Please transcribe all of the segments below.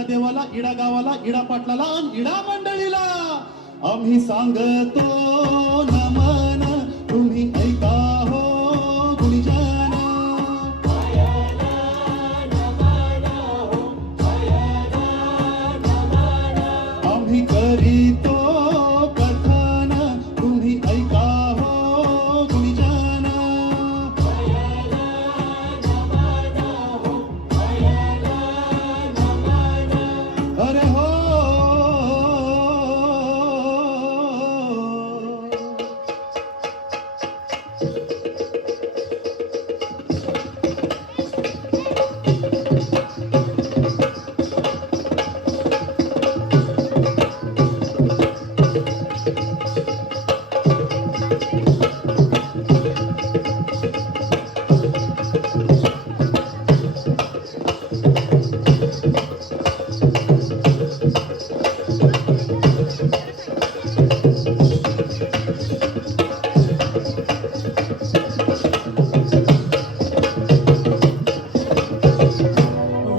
इडा देवाला, इडा गावाला, इडा पाटलाला आणि इडा मंडळीला आम्ही सांगतो नमन, तुम्ही ऐका हो गुरुजन. आम्ही करीतो कथन, तुम्ही ऐका हो गुरुजन. अरे हो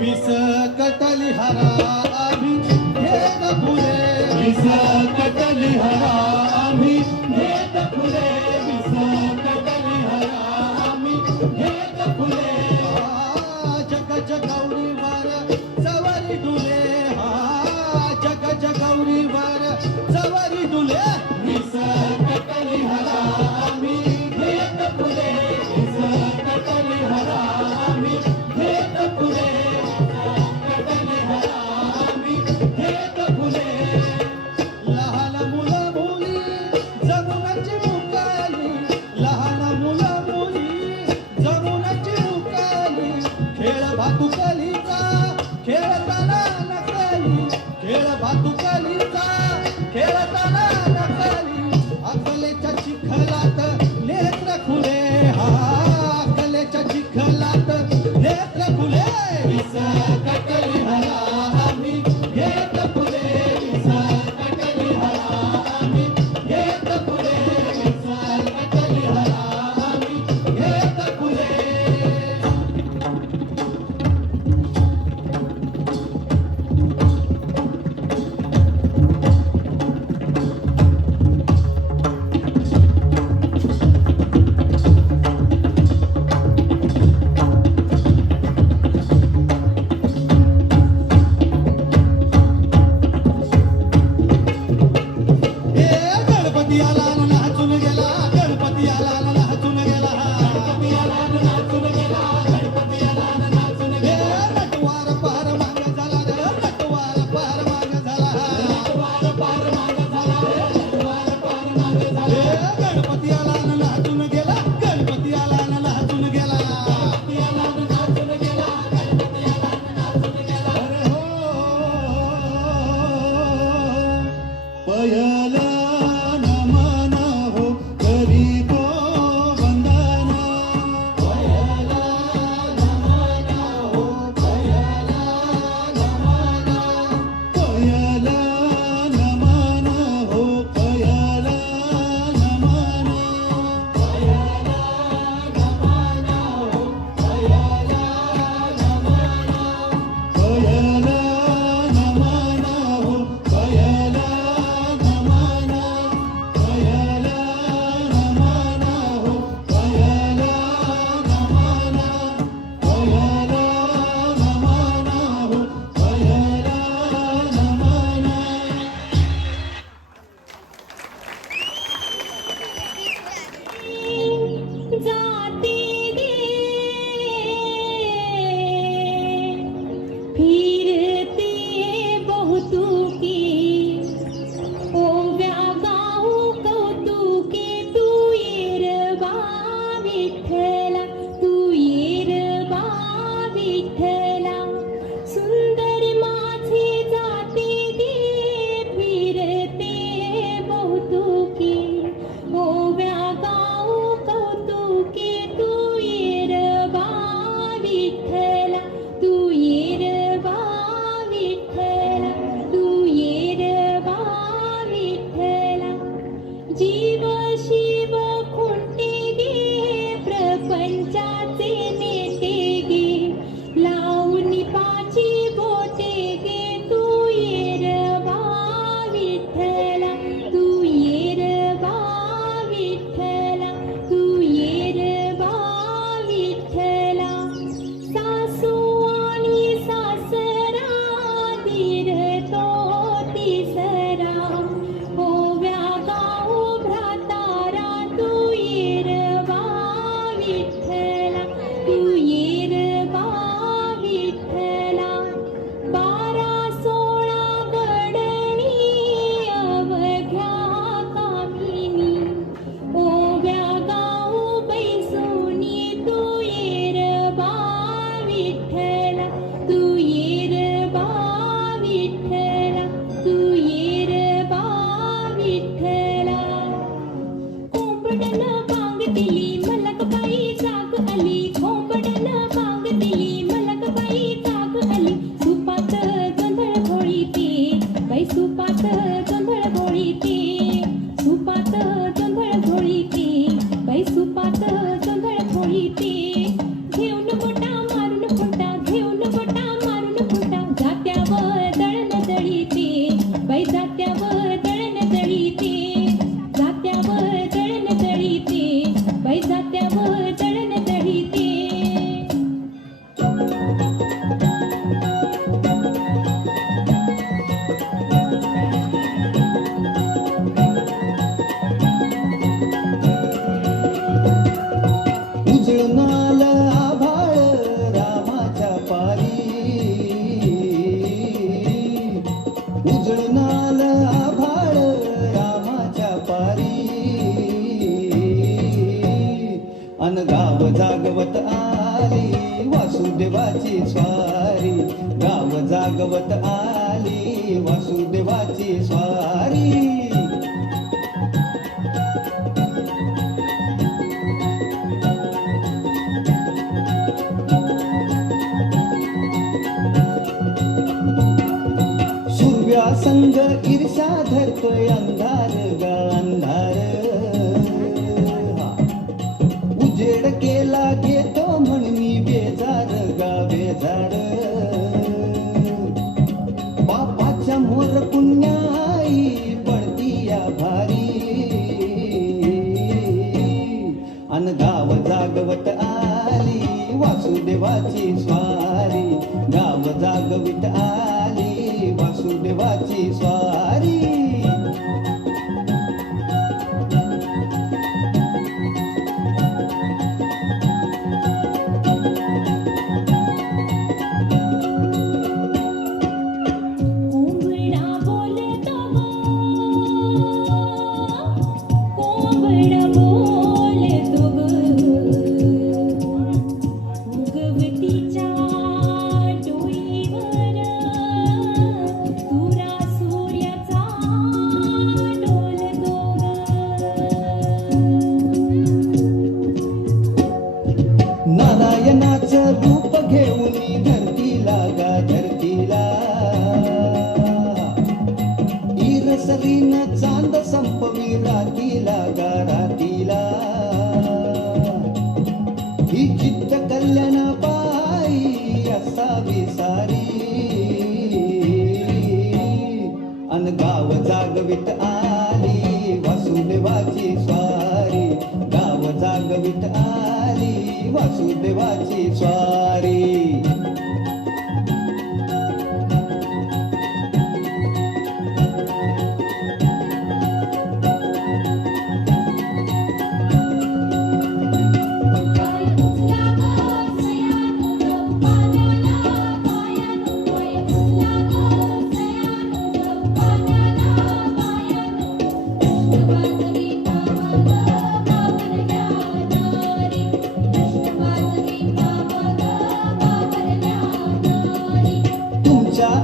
विस कटली हरा आम्ही घेत फुले, विस कटली हरा आम्ही घेत फुले, विस कटली हरा आम्ही घेत फुले. जग जगौरीवर सवारी डुले, जग जगौरीवर सवारी डुले. विस कटली हरा आम्ही घेत फुले, विस कटली हरा आम्ही घेत फुले. लहान मुलं मुली उजळून आलं आभाळ रामाच्या पारी अन गाव जागवत आली वासुदेवाची स्वारी गाव जागवत आली वासुदेवाची स्वारी संग ईर्षा धरतोय अंधार गा अंधार उजेड केला घेतो म्हणून मी बेजार गा बेजार बापाच्या मोर पुण्याई पडती या भारी अन गाव जागवत आली वासुदेवाची स्वारी गाव जागवित आली वासुदेवाची स्वारी नारायणाचं रूप घेऊन धरतीला गा धरतीला इरसरीन चांद संपवी रातीला गा रातीला ही चित्त कल्याण बाई असावी सारी अन गाव जागवित आली वासुदेवाची स्वारी गाव जागवित आली वासुदेवाची स्वारी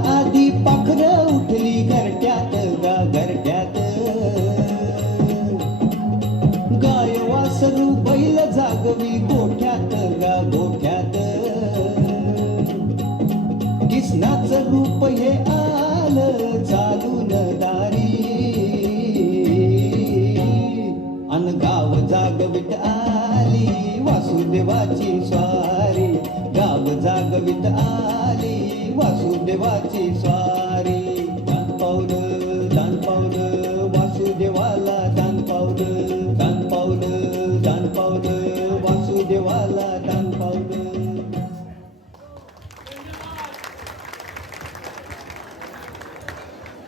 आधी पाखर उठली घरट्यात गा घरट्यात गाय वासरू बैल जागवी गोठ्यात गा गोठ्यात कृष्णाचं रूप हे आलं चालून दारी अन गाव जागवित आली वासुदेवाची स्वारी गाव जागवित आली वासुदेवाची स्वारी दान पावलं वासुदेवाला दान पावलं वासुदेवाला दान पावलं.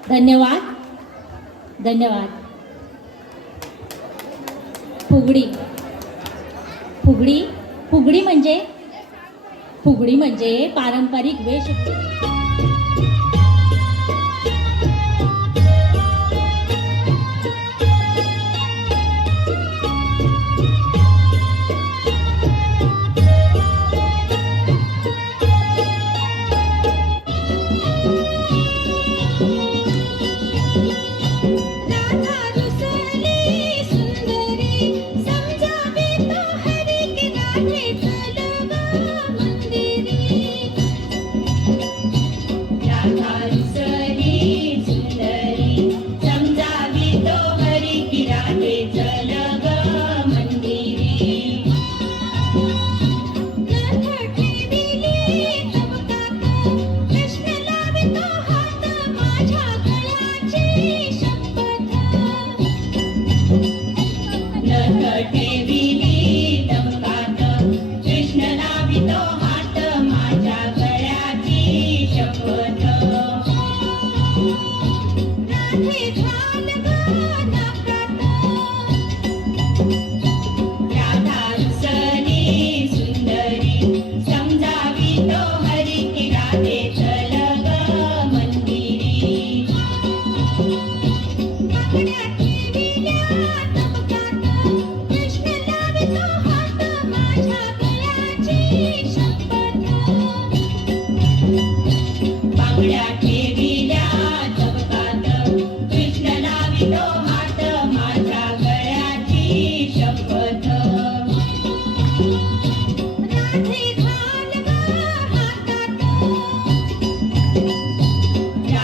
धन्यवाद धन्यवाद. फुगडी फुगडी फुगडी म्हणजे पारंपरिक वेशभूषा.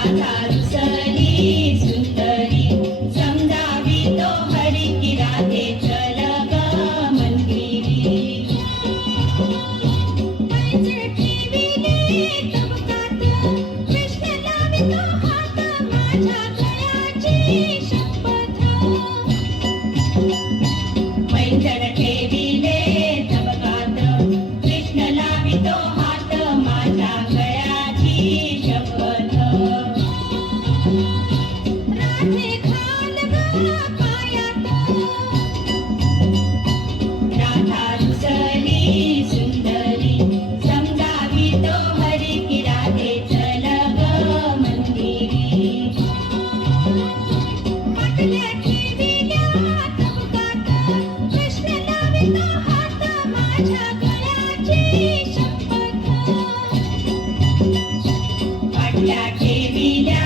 राधा रुसली सुंदरी समजावी तो हरी की राधे चल ग मंदिरी पैसे ठेविले तबकात कृष्ण लावितो हात माझ्या गळ्याची शपथ पैंजण ठेविले तबकात कृष्ण लावितो हात माझ्या गळ्याची शपथ राधे घाल ग पायात राधा रुसली सुंदरी समजावी तो हरी की राधे चल ग मंदिरी म्हटल्या ठेविल्या तबकात कृष्ण लावितो हात माझ्या गळ्याची शपथ पाटल्या ठेविल्या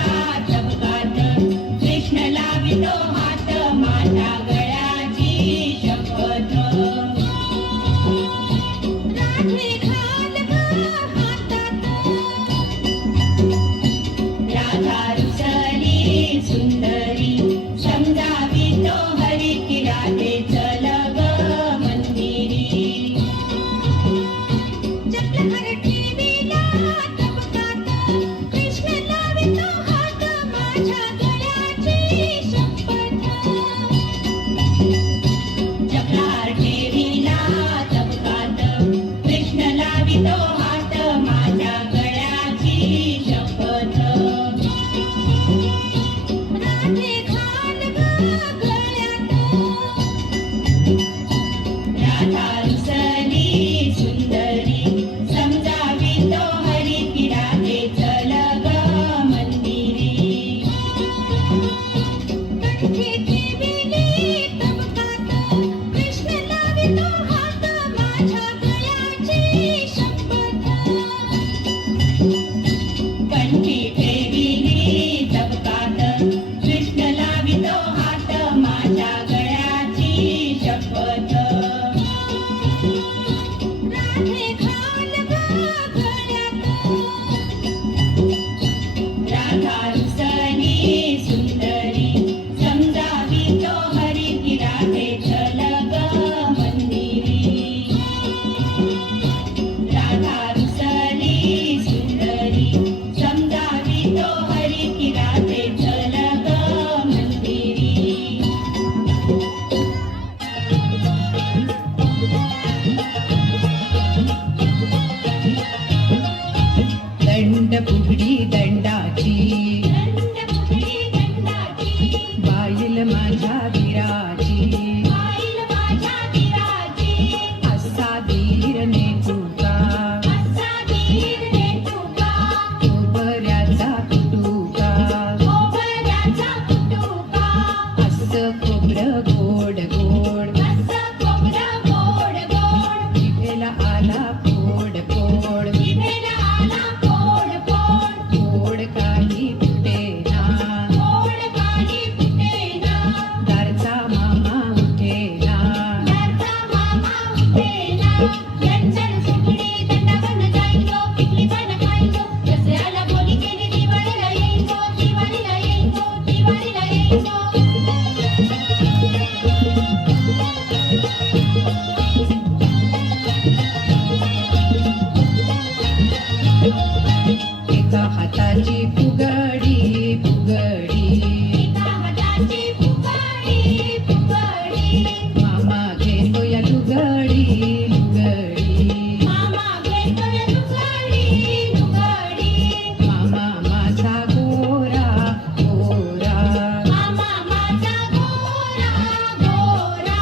तबकात कृष्ण लावितो हात माझ्या गळ्याची शपथ राधे घाल ग हातात राधा रुसली सुंदरी समजावी तो हरी की राधे चल ग मंदिरी जपलहर ठेविला तबकात कृष्ण लावितो हात माझ्या गळ्याची शपथ जपलहर ठेविला तबकात कृष्ण लावितो हात माझ्या गळ्याची शपथ राधे घाल ग गळ्यात राधा रुसली सुंदरी समजावी तो हरी की राधे चल ग मंदिरी कंठी ठेविली तबकात कृष्ण लावितो हात माझ्या गळ्याची शपथ कंठी ठेविली तबकात कृष्ण लावितो हात माझ्या गळ्याची शपथ राधे घाल ग गळ्यात राधा रुसली सुंदरी समजावी तो हरी की राधे चल ग मंदिरी राधा रुसली सुंदरी समजावी तो हरी की राधे चल ग मंदिरी दंड फुगडी दंडाची दंडमुखी दंडाची बाईल माझ्या विराची पाहिल माझ्या विराची असा धीर नेचुका असा धीर नेतुका खोबऱ्याचा कुटुका खोबऱ्याचा कुटुका असं खोबरं गोड गोड असं खोबरं गोड गोड जिभेला आला फोड फोड जिभेला आला फोड फोड गोड काही फुटेना गोड काही फुटेना दारचा मामा उठेना याचा मामा उठेना लंचन सुकडी दंडावन जायचो पिकली पण खायचो दसऱ्याला बोली केली दिवाळीला यायचो दिवाळीला यायचो दिवाळीला यायचो एका हाताची फुगडी फुगडी एका हाताची फुगडी फुगडी मामा घेतो या लुगडी लुगडी मामा घेतोय लुगडी लुगडी मामा माझा गोरा गोरा मामा माझा गोरा गोरा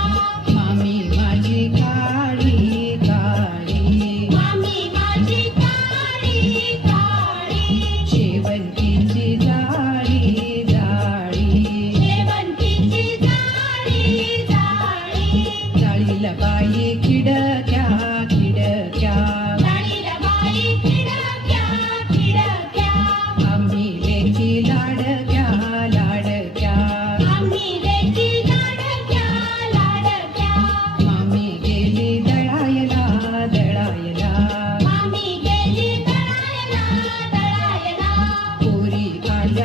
मामी माझी काळी काळी मामी माझी काळी काळी शेवंतीची जाळी जाळी शेवंतीची जाळी जाळी जाळीला बाई किडक्या किडक्या जाळीला बाई खिडक्या खिडक्या आम्ही लेकी लाडक्या लाडक्या आम्ही लेकी लाडक्या लाडक्या मामी गेली दळायला दळायला मामी गेली दळायला दळायला पोरी आल्या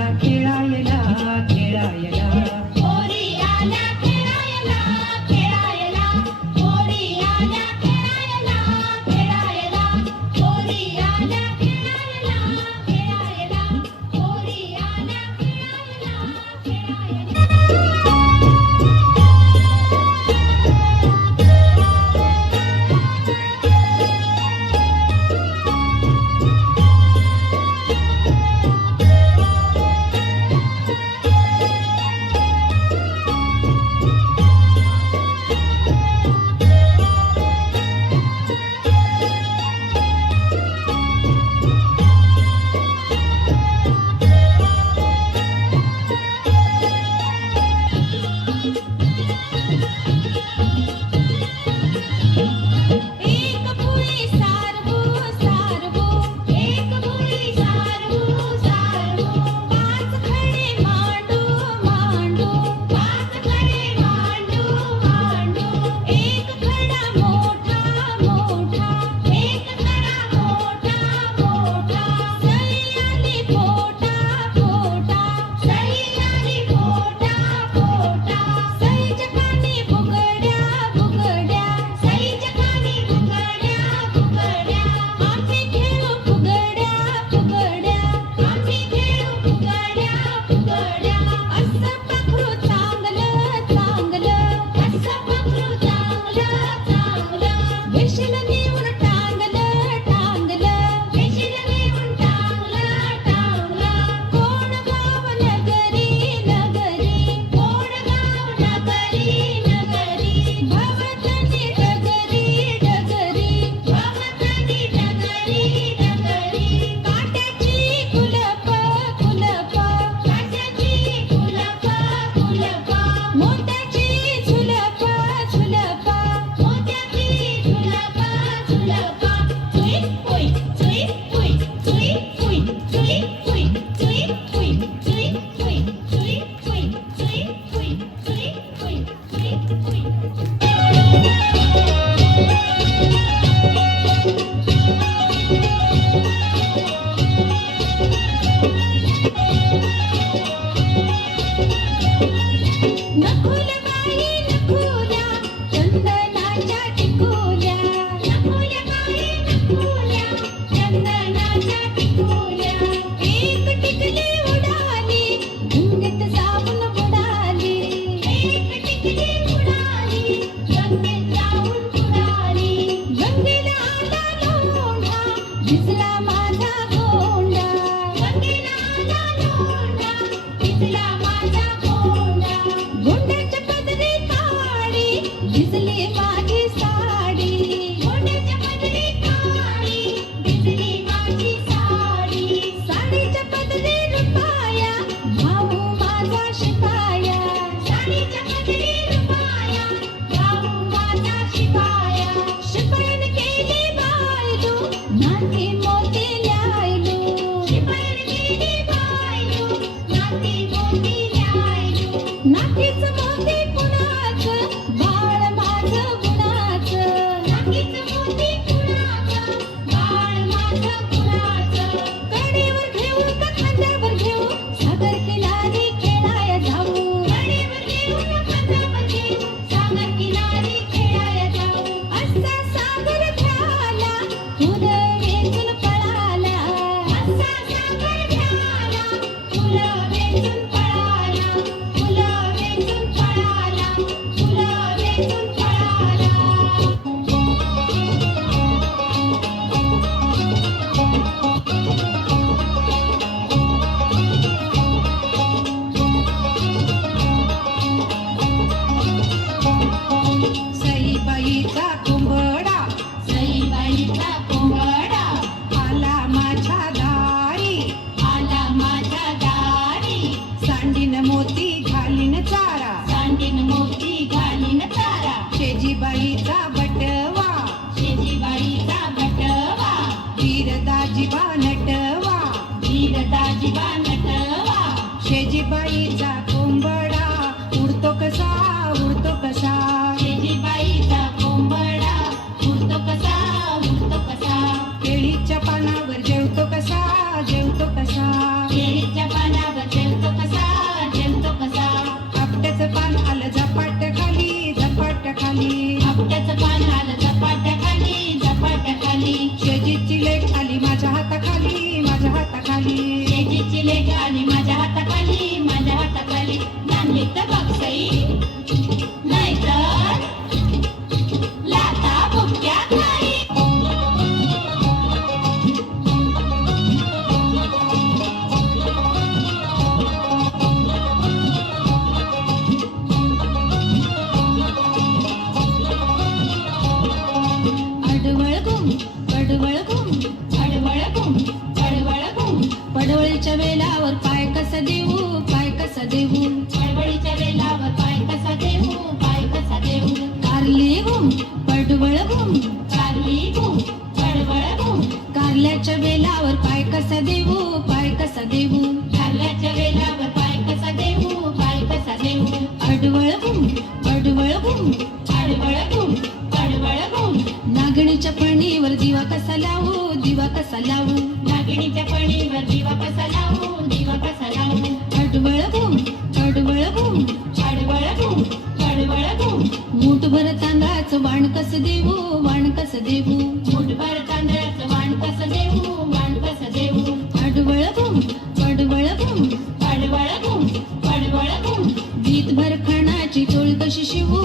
नकुल बाई नकुल्या चंदनाच्या टिकुल्या नकुल बाई नकुल्या चंदनाच्या टिकुल्या एक टिकली उडाली गंगेत जाऊन बुडाली एक टिकली उडाली गंगेत जाऊन बुडाली गंगेला आला लोंढा भिजला माझा गोंडा गंगेला आला लोंढा भिजला माझा गोंडा गोंड्याच्या पदरी काळी भिजली माझी साडी गोंड्याच्या पदरी काळी भिजली माझी साडी साडीच्या पदरी रुपाया भाऊ माझा शिपाया साडीच्या पदरी रुपाया भाऊ माझा शिपाया शिपायाने केली बायलू नाती मोती ल्यायलू शिपायाने केली बायलू नाती मोती ल्यायलू नातीच मोती कुणाचं बाळ माझं कुणाचं नातीच मोती कुणाचं बाळ माझं कुणाचं कडेवर घेऊ का खांद्यावर घेऊ सागर किनारी खेळाया जाऊ कडेवर घेऊ का खांद्यावर घेऊ सागर किनारी खेळाया जाऊ असा सागर घ्याला फुलं वेचून पळाला असा सागर घ्याला फुलं वेचून पळाला फुलं वेचून पळाला फुलं वेचून पळाला सईबाईचा कुंबडा सईबाईचा कोंबडा आला माझ्या दारी आला माझ्या दारी सांडीन मोती घालीन चारा सांडीन मोती घालीन तारा शेजीबाईचा बटवा शेतीबाईचा बटवा वीरदाजीबा नटवा वीरदाजीबा नटवा शेजीबाईचा कुंबडा उडतो कसा शेतीबाईचा कोंबडा उडतो कसा केळीच्या पानावर जेवतो कसा केळीच्या पानावर जेवतो कसा आपट्याचं पान आलं झपाट खाली आपट्याचं पान आलं झपाट्याखाली शेजीची लेक आली माझ्या हाताखाली शेतीची लेक आली माझ्या हाताखाली नांदली तर बक्षई नाहीतर लाथा बुक्या खाई अडवळ घुम पडवळीच्या वेलावर पाय कसा देऊ चळवळीच्या वेलावर पाय कसा देऊ कारली घुम पडवळ घुम कारली घुम चळवळ घुम कारल्याच्या वेलावर पाय कसा देऊ कारल्याच्या वेलावर पाय कसा देऊ अडवळ घुम अडवळ घुम नागणीच्या पणीवर दिवा कसा लावू नागिणीच्या पणीवर दिवा कसा लावू अडवळ घुम मूठभर तांदळाचं वाण कस देऊ मुठभर तांदळाचं वाण कसं देऊ अडवळ घुम गीतभर खणाची चोळी कशी शिवू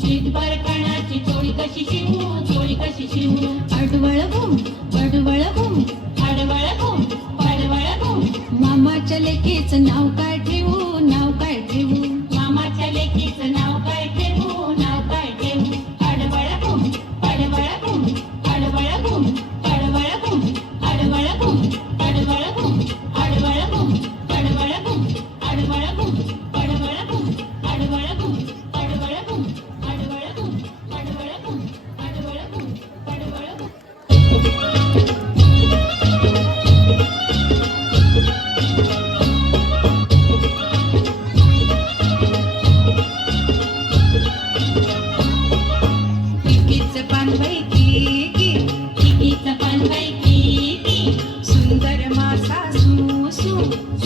शीतभर कणाची चोळी कशी शिवू अडवळ घुम मामाच्या लेकीचं नाव काय ठेवू मामाच्या लेकीचं नाव काय ठेवू अडवळ घुम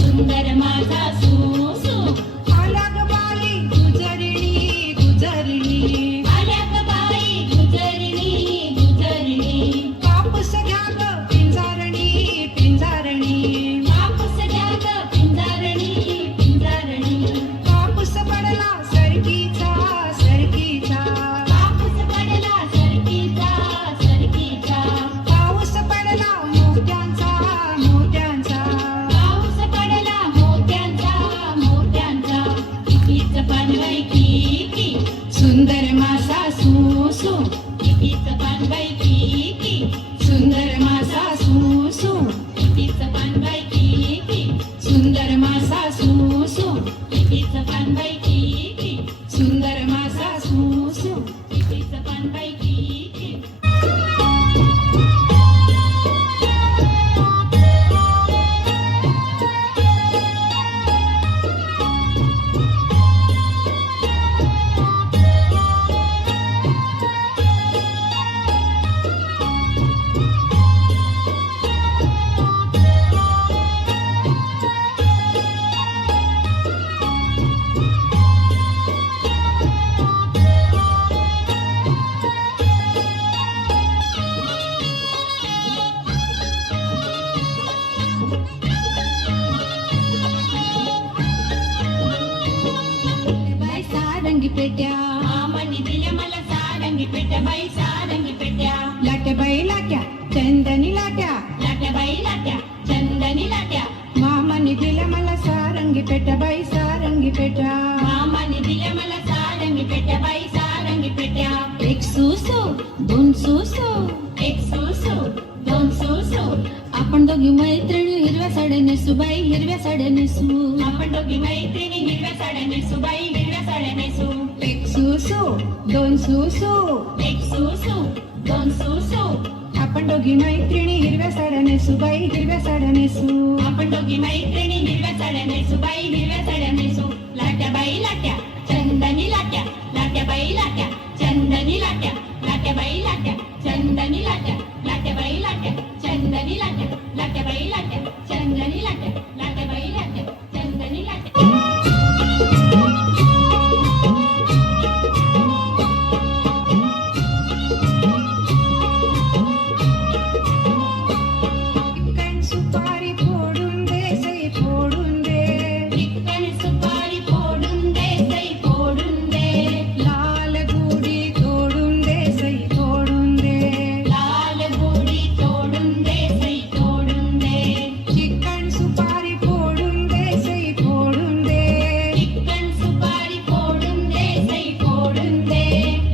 सुंदर माझा सूसू आल्या ग बाई गुजरणी गुजरणी आल्या ग बाई गुजरणी गुजरणी कापूस घ्या ग पिंजारणी पिंजारणी कापूस घ्या ग पिंजारणी पिंजारणी कापूस पडला सरकीचा सरकीचा कापूस पडला सरकीचा सरकीचा पाऊस पडला मोत्यांचा मोत्यांचा पाऊस पडला मोत्यांचा मोत्यांचा कितीच पानवाई किती सुंदर मासा सुसू कितीच पानवाई किती सुंदर मासा सुसू कितीच पानवाई किती सुंदर मासा सुसू कितीच पानवाई किती सुंदर मासा सुसू कितीच पानवाई किती बाई सारंगी पेट्या मामाने दिल्या मला सारंगी पेट्या बाई सारंगी पेट्या लाट्या बाई लाट्या चंदनी लाट्या लाट्या बाई लाट्या चंदनी लाट्या मामाने दिल्या मला सारंगी पेट्या बाई सारंगी पेट्या मामाने दिल्या मला सारंगी पेट्या बाई सारंगी पेट्या एक सुसू दोन सुसू एक सुसू दोन सुसू आपण दोघी मैत्रिणी हिरव्या साड्या नेसू बाई हिरव्या साड्या नेसू आपण दोघी मैत्रिणी हिरव्या साड्या नेसू बाई हिरव्या साड्या नेसू एक सुसू दोन सुसू एक सुसू दोन सुसू आपण दोघी मैत्रिणी हिरव्या साड्या नेसू बाई हिरव्या साड्या नेसू आपण दोघी मैत्रिणी हिरव्या साड्या नेसू बाई हिरव्या साड्या नेसू लाट्या बाई लाट्या चंदनी लाट्या लाट्या बाई लाट्या चंदनी लाट्या लाट्या बाई लाट्या चंदनी लाट्या लाट्या बाई लाट्या चंदनी लाट्या लाट्या बाई लाट्या चंदनी लाट्या लाट्या बाई लाट्या चंदनी लाट्या चिकन सुपारी फोडून दे सई फोडून दे चिकन सुपारी फोडून दे सई फोडून दे लाल गुढी तोडून दे सई तोडून दे लाल गोडी तोडून दे सई तोडून दे चिकन सुपारी फोडून दे सई फोडून दे चिकन सुपारी फोडून दे सई फोडून दे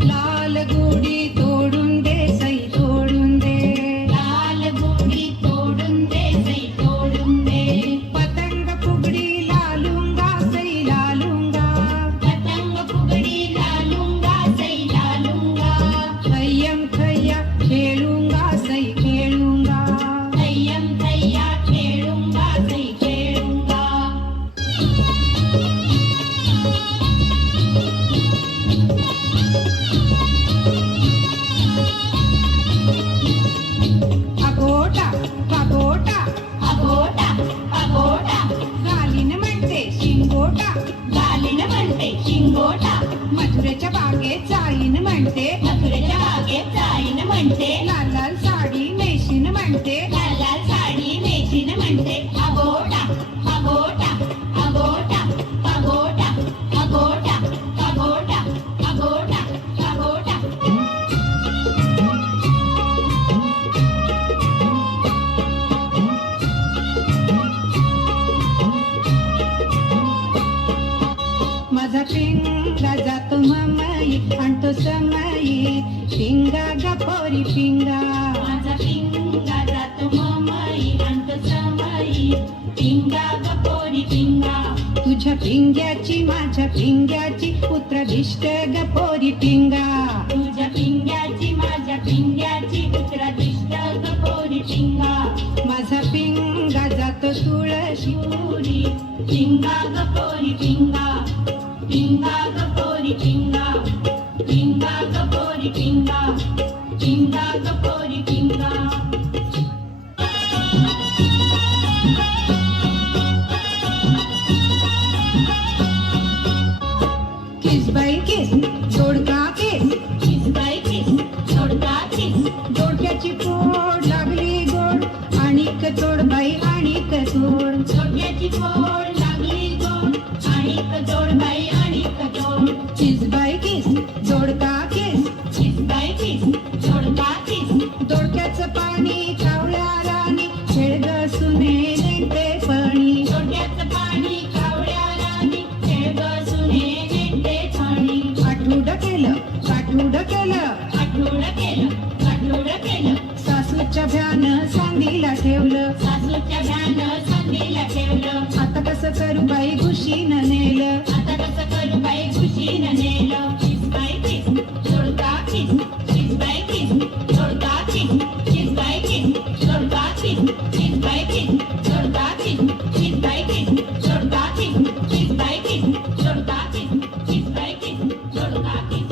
लाल गुढी तोडून दे सई तोडून दे लाल गोडी तोडून दे सई तोडून दे पतंग फुगडी लालूंगा सई लालूंगा पतंग फुगडी लालूंगा सई लालूंगा खय्यम खय्या खेळूंगा सई खेळूंगा थय्यम थय्या खेळूंगा सई खेळूंगा अगोटा पगोटा अगोटा अगोटा गालीन म्हणते शिंगोटा गालीन म्हणते शिंगोटा मथुरेच्या बागेत जाईन म्हणते मथुरेच्या बागेत जाईन म्हणते लाल लाल साडी नेशीन म्हणते लाल लाल साडी नेशीन म्हणते अगोटा अगोटा अगोटा अगोटा अगोटा अगोटा अगोटा अगोटा माझा पिंगा जातो मामाई आणतो समाई पिंगा गपोरी पिंगा माझा पिंगा जातो मामाई आणतो समाई पिंगा गपोरी पिंगा तुझ्या पिंग्याची माझ्या पिंग्याची पुत्रदिष्ट गपोरी पिंगा तुझ्या पिंग्याची माझ्या पिंग्याची पुत्रदिष्ट गपोरी पिंगा माझा पिंगा जातो तुळशी पुरी पिंगा गपोरी पिंगा पिंगा गपोरी पिंगा पिंगा गपोरी पिंगा पिंगा गपोरी पिंगा किस दोडका किस किस बाई किस दोडका किस दोडक्याची फोड लागली गोड आणिक तोड बाई आणिक तोड दोडक्याची फोड लागली गोड आणिक तोड बाई आणिक तोड किस बाई किस दोडका किस किस बाई किस दोडका किस दोडक्याचं पाणी कावळ्याला आणि खेळ ग सुने नेटेपणी दोडक्याचं पाणी कावळ्याला आणि खेळ बसुने नेते छाणी आठवड केलं काठूड केलं आठवड केलं सासूच्या भ्यान सांगलीला ठेवलं सासूच्या भ्यानं सांगलीला ठेवलं आता कसं करू बाई घुशीनं नेलं आता कसं करू बाई खुशीनं नेलं किस बाई किस दोडका किस किस बाई किस दोडका किस किस बाई किस दोडका किस किस बाई किस दोडका किस किस बाई किस दोडका किस किस बाई किस दोडका किस किस बाई किस दोडका किस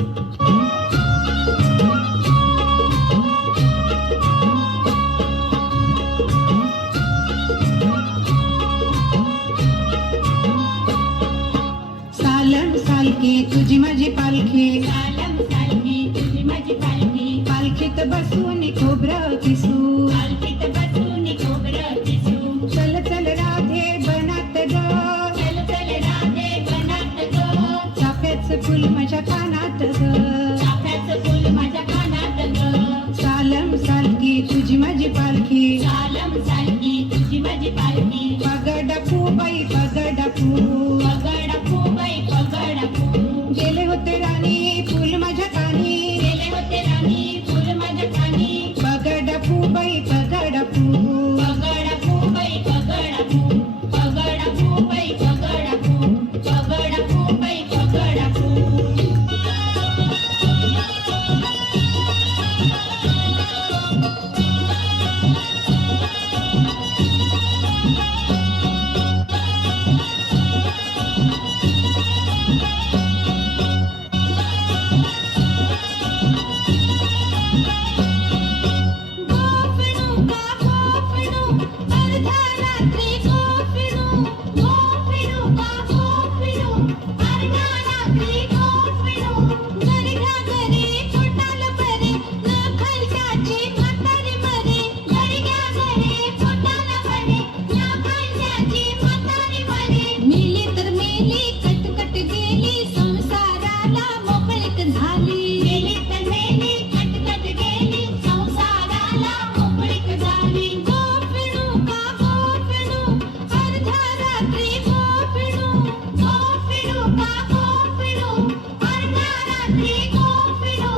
सालन सालकी तुझी माझी पालखी सालम सालकी तुझी माझी पालखी पालखीत बसून खोबरं किसू पालखीत बसून खोबरं किसू चल चल राधे बनात ग चल चल राधे बनात ग चाफ्याचं फुल माझ्या कानात ग चाफ्याचं फुल माझ्या कानात ग सालम सालकी तुझी माझी पालखी सालम सालकी तुझी माझी पालखी पगडापू बाई पगडापू पगडापू बाई पगडापू गेले होते राणी फुल माझ्या कानी गेले होते राणी फुल माझ्या कानी पगडापू बाई पगडापू पगडापू बाई पगडापू पगडापू बाई पगडापू पगडापू बाई पगडापू गोफणू का गोफणू अर्ध्या रात्री गोफणू गोफणू का गोफणू अर्ध्या रात्री गोफणू घरघ्या घरी फुटाल परे न खालच्याची म्हातारी मरे घरघ्या घरी फुटाल परे न खालच्याची म्हातारी मरे मेली तर मेली कटकट गेली संसाराला मोकळीक झाली गेली तर मेली कटकट गेली संसाराला मोकळीक झाली गोफणू का गोफणू अर्ध्या रात्री गोफणू गोफणू का गोफणू अर्ध्या रात्री गोफणू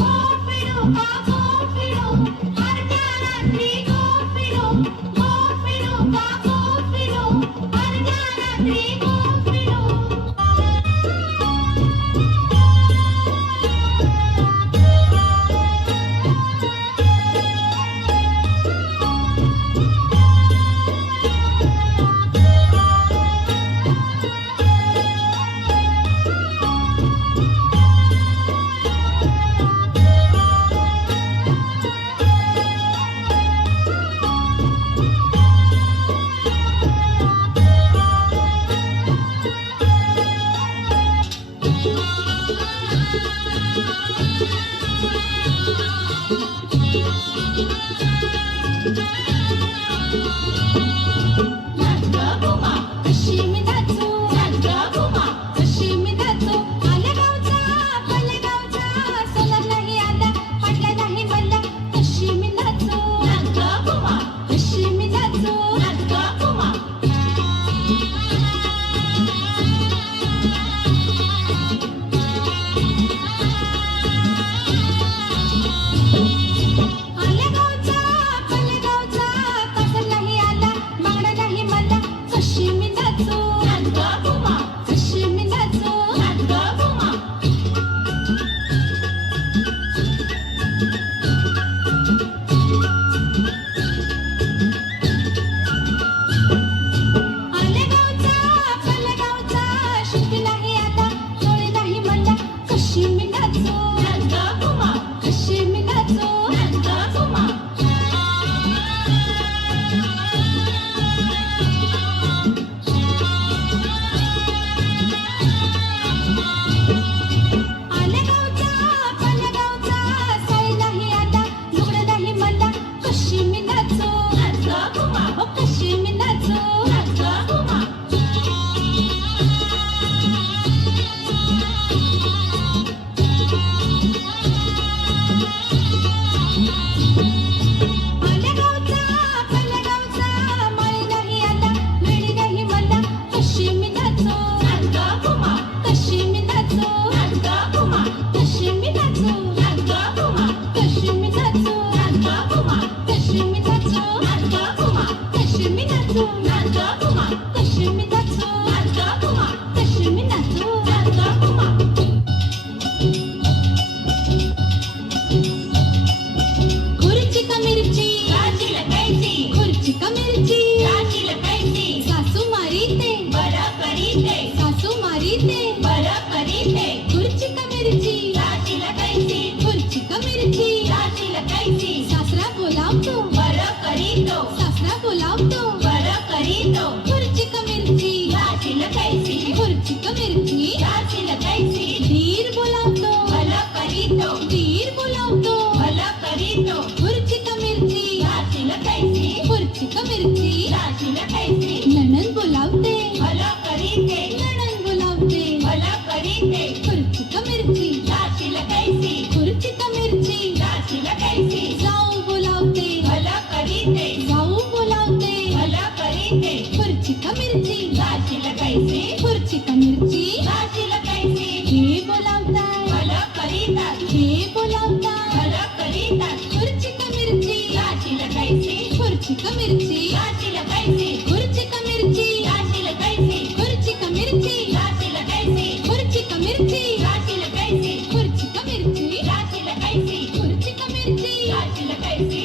गोफणू का गोफणू अर्ध्या रात्री गोफणू गोफणू का गोफणू अर्ध्या रात्री गोफणू का मिरची लाशील कैसी धीर बोलावतो भला करीतो धीर बोलावतो भला करीतो खुर्ची का मिरची लाशील कैसी खुर्ची का मिरची लाशील कैसी नणंद बोलावते भला करीते नणंद बोलावते भला करीते खुर्ची का मिरची लाशील कैसी खुर्ची का मिरची लाशील कैसी जाऊ बोलावते भला करीते जाऊ बोलावते भला करीते खुर्ची का मिरची लाशील कैसी खुर्ची का मिरची लाशील कैसी हे बोलावताय भला करीतात हे बोलावताय भला करीतात खुर्ची का मिरची लाशील कैसी खुर्ची का मिरची लाशील कैसी खुर्ची का मिरची लाशील कैसी खुर्ची का मिरची लाशील कैसी खुर्ची का मिरची लाशील कैसी खुर्ची का मिरची लाशील कैसी खुर्ची का मिरची लाशील कैसी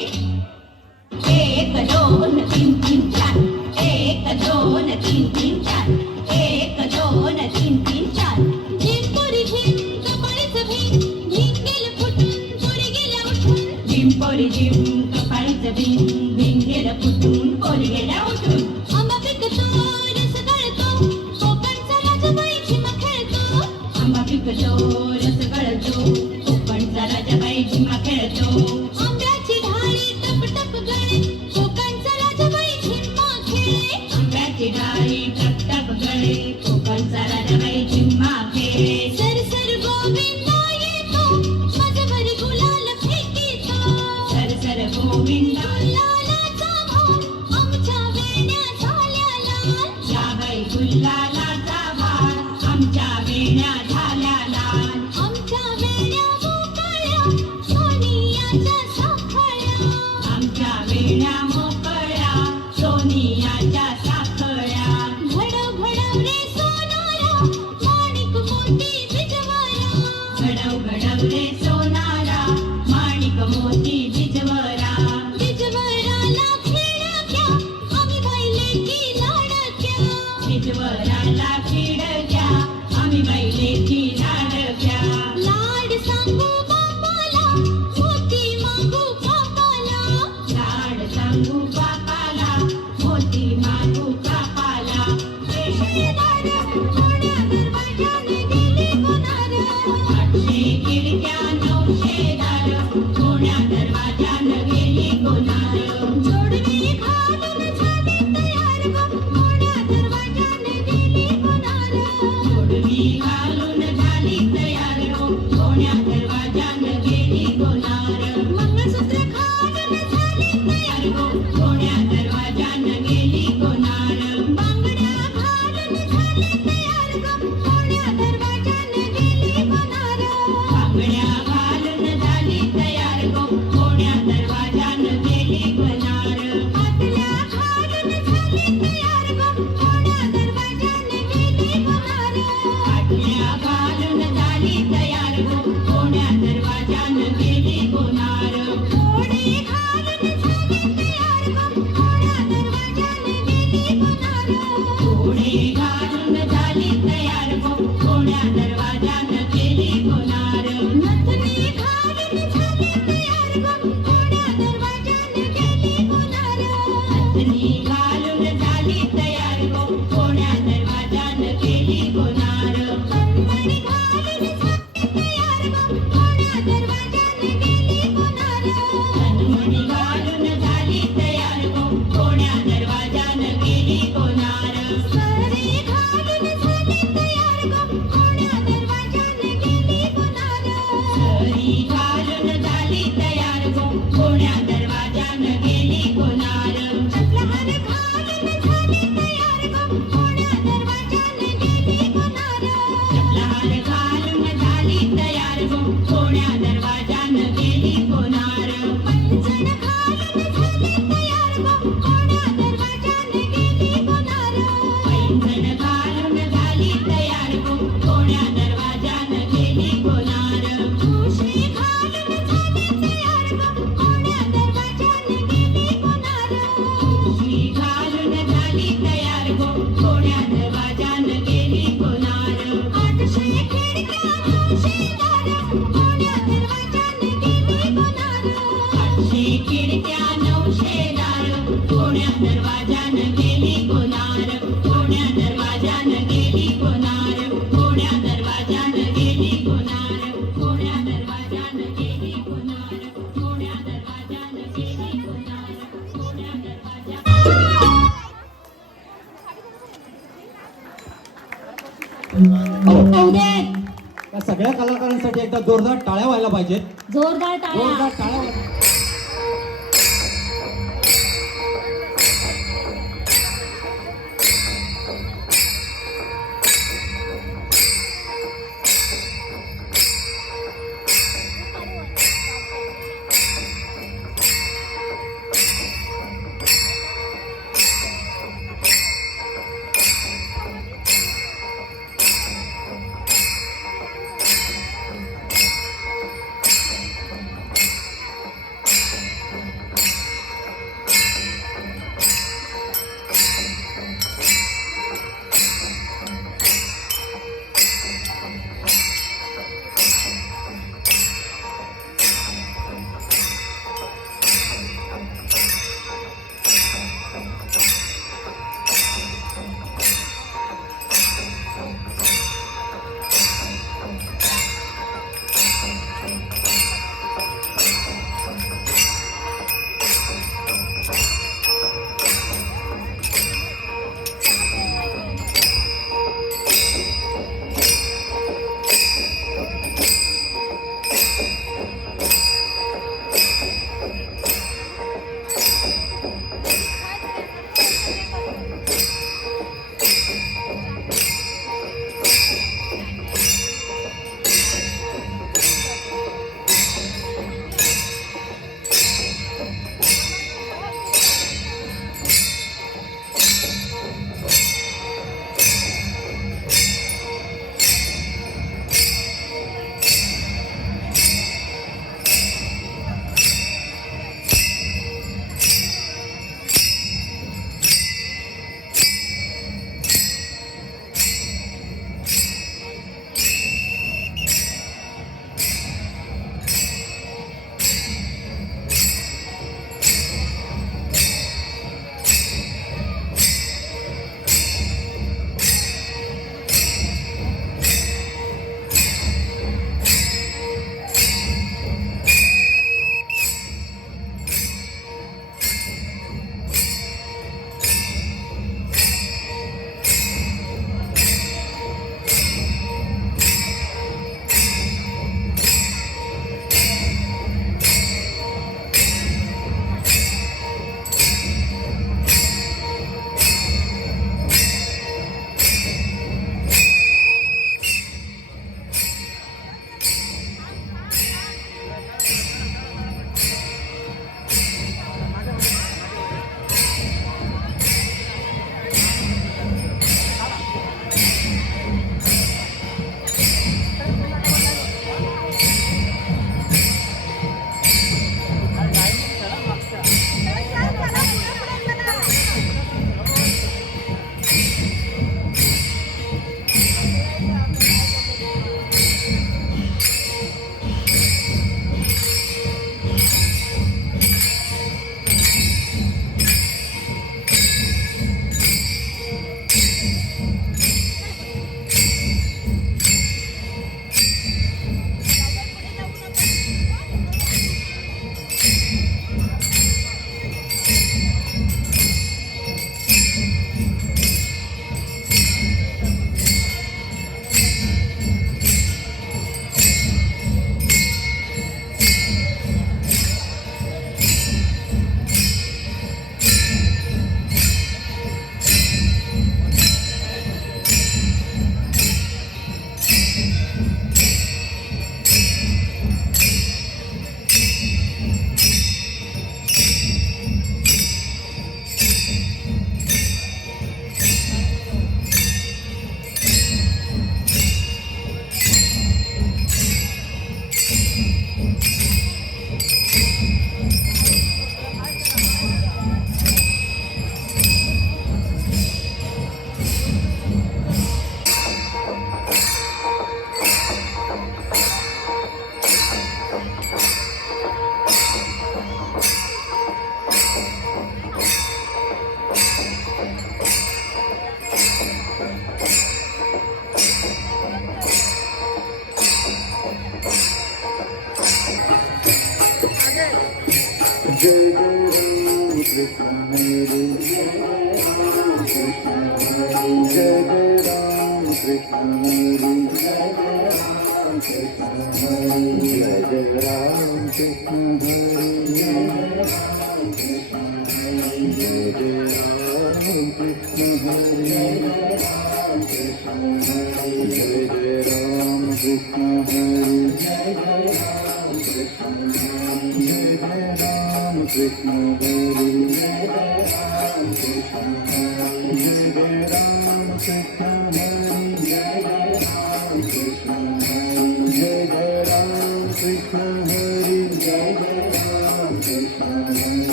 1 2 3 3 4 1 2 3 3 4 1 2 3 3 4 झिम पोरी झिम कपाळीचं भीम भीम गेलं फुटून पोरी गेल्या उठून जिम पोरी जिम कपाळीचं बिन बिन गेलं फुटून पोरी गेल्या उठून आंबा पिकतो रस गळतो कोकणचा राजाबाई झिमा खेळतो आंबा पिकतो रस गळतो कोकणचा राजाबाई झिमा खेळतो आंब्याची ढाळी टप टप गळे कोकणचा राजाबाई झिम्मा खेळे आंब्याची डाळी टप टप गळे कोकणचा राजाबाई झिम्मा खेळे सर सर गोविंदा येतो माझ्यावर गुलाल फेकीतो सर सर गोविंदा गुलालाचा भार आमच्या वेण्या झाल्या लाल जाबाई गुल्लालाचा भार आमच्या वेण्या झाल्या लाल आमच्या वेण्या मोकळ्या सोनियाच्या साखळ्या आमच्या वेण्या मोकळ्या सोनियाच्या साखळ्या घडव घडव रे सोनारा माणिक मोती बिजवारा घडव घडव रे सोनारा माणिक मोती बिजवरा बिजवराला खेळक्या आम्ही बाईले की लाडक्या बिजवराला खिडक्या आम्ही बाईले की लाडक्या लाड सांगू बापाला मोती मागू कापाला लाड सांगू बापाला मोती मागू कापाला रेषेदार थोड्या दरवाजाने गेली होणार 800 खिडक्या 900 दार कोण्या दरवाजानं गेली कोणार जोडणी घालून झाली तयार ग थोड्या दरवाजाने गेली होणार जोडवी घालून झाली तयार हो कोण्या दरवाजानं गेली कोणार मंगळसूत्र घालून झाली तयार हो कोण्या दरवाजानं गेली कोणार बांगड्या घालून झाली तयार ग थोड्या दरवाजाने गेली होणार बांगड्या घालून झाली तयार हो कोण्या दरवाजानं गेली कोणार पाटल्या घालून झाली तयार ग थोड्या दरवाजाने गेली होणार पाटल्या घालून झाली तयार हो कोण्या दरवाजानं गेली कोणार थोडी घालून झाली तयार ग थोड्या दरवाजाने गेली होणार कोणी घालून झाली तयार हो कोण्या दरवाजानं गेली कोणार नथनी घालून झाली तयार ग थोड्या दरवाजाने गेली होणार नथनी घालून झाली तयार हो कोण्या दरवाजानं गेली कोणार कणमणी घालून झाली तयार ग थोड्या दरवाजाने गेली होणार कणमणी घालून झाली तयार हो कोण्या दरवाजानं गेली कोणार सरी घालून झाली तयार ग थोड्या दरवाजाने गेली होणार सरी घालून झाली तयार हो कोण्या दरवाजानं गेली कोणार आपला हार घालून झाली तयार ग थोड्या दरवाजाने गेली होणार लहान घालून झाली तयार हो कोण्या दरवाजानं गेली कोणार पंचण घालून झाली तयार ग थोड्या दरवाजाने गेली होणार पैंजण घालून झाली तयार हो कोण्या दरवाजानं गेली कोणार उशी घालून झाली तयार ग थोड्या दरवाजाने गेली होणार उशी घालून झाली तयार हो कोण्या दरवाजानं गेली कोणार 800 खिडक्या 900 दार थोड्या दरवाजाने गेली होणार 800 खिडक्या 900 दार कोण्या दरवाजानं गेली कोणार कोण्या दरवाजानं गेली कोणार अवधेत या सगळ्या कलाकारांसाठी एकदा जोरदार टाळ्या व्हायला पाहिजेत. जोरदार टाळ्या. जोरदार टाळ्या व्हायला-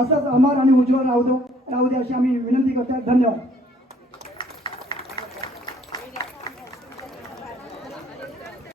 असंच अमर आणि उज्ज्वल राहू दे अशी आम्ही विनंती करतो. धन्यवाद.